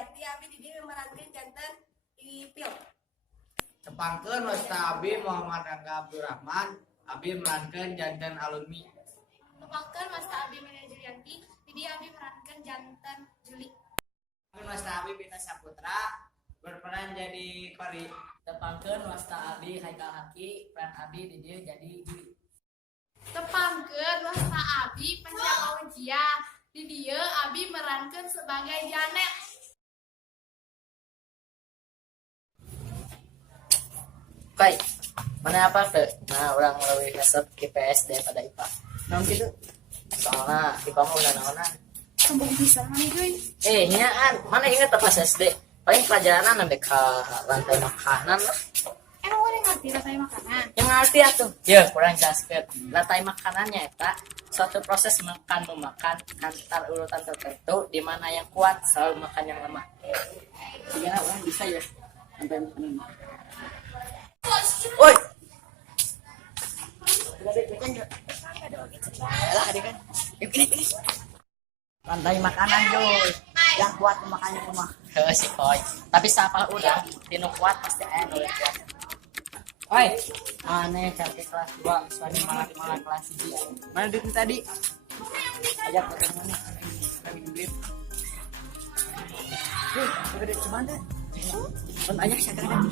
Julianti, abi di dieu memerankan jantan di film. Tepangkeun Wasta Abi Muhammad Rangga Abdurrahman, Abi merankeun janten Alumi. Tepangkeun Wasta Abi Maria Julianti, di dieu abi merankan jantan Juli. Wasta Abi Bina Saputra berperan jadi Pari. Tepangkeun Wasta Abi Haikal Haki, peran Abi di dieu jadi Juli. Tepangkeun Wasta Abi Penjaga Wijia, di dieu abi merankan sebagai Janet. Baik, mana apa tuh? Nah, orang lebih resep IPS daripada IPA. Nah gitu. Soalnya IPA mah udah naonan. Sombong pisan mah cuy. Nyaan, mana inget pas SD? Paling pelajaran sampai ke lantai makanan lah. Emang orang ngerti rantai makanan? Yang ngerti atuh. Ya, kurang jelaskeun. Lantai makanannya eta suatu proses makan memakan antar urutan tertentu di mana yang kuat selalu makan yang lemah. Sehingga orang bisa ya sampai makanan. Woi. Alah, adik kan. Yuk ini. Lantai makanan Joy. Yang kuat makannya rumah. Heeh sih, Koy. Tapi siapa udah tinu kuat pasti aya nu kuat. Oi, aneh sampai kelas 2, suami malah kelas 1. Mana duit tadi? Ajak ketemu nih. Kami duit. Udah duit cuman deh. Pun banyak saya kadang.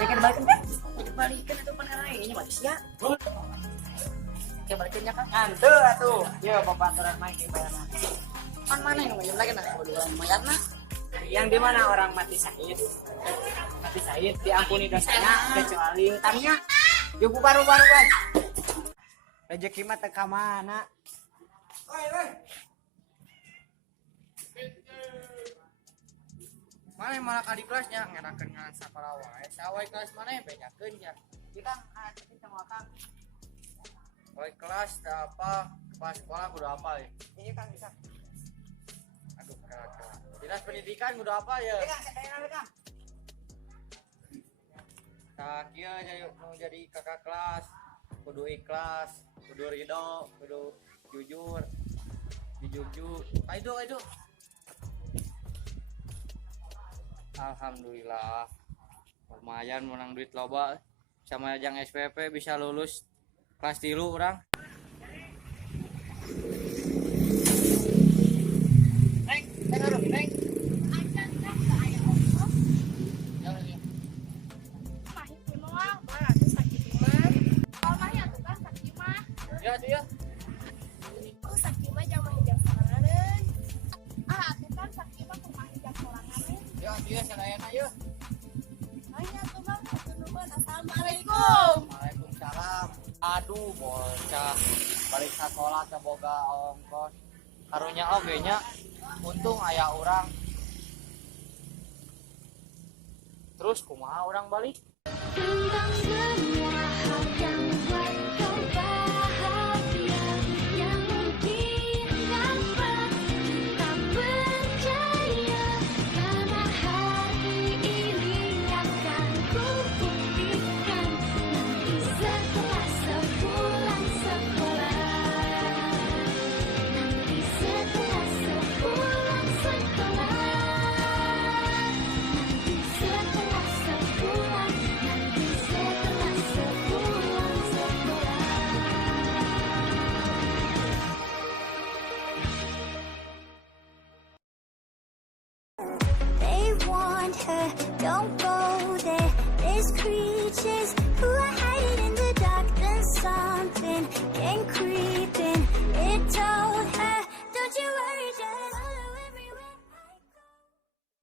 Kayak balikin kan? Kayak balikin itu penerai ini manusia. Kayak balikinnya kan? Antu atuh. Ya babaturan main di bayana. Kan mana yang ngomongin lagi nah bodoh lumayan nah. Yang di mana orang mati syahid? Mati syahid diampuni dosanya kecuali hutangnya. Yuk baru kan. Rezeki mah teu ka mana? Mana yang malah kali kelasnya ngerakeun ngaran sapara wae. Sawai kelas mana yang bedakeun ya? Ieu kan tapi sama Kang. Wai kelas teu apa? Kepala sekolah kudu apa ya? Ini Kang bisa. Aduh kakak. Dinas pendidikan kudu apa ya? Kang, saya Kang. Nah, kieu jadi kakak kelas, kudu ikhlas, kudu ridho, kudu jujur, dijujuk. Kaido. Alhamdulillah. Lumayan menang duit loba. Sama yang SPP bisa lulus kelas 3 urang. Neng. Ya, tuh ya. Oh sakit mah jangan hijab sorangan. Atuh kan sakit mah kumaha hijab sorangan. Ya, tuh ya sadayana ya. Aya tuh Bang, assalamualaikum. Waalaikumsalam. Aduh, bocah. Balik sekolah ke boga ongkos. Karunya oge nya. Untung aya urang. Terus kumaha urang balik? Tentang semua hal yang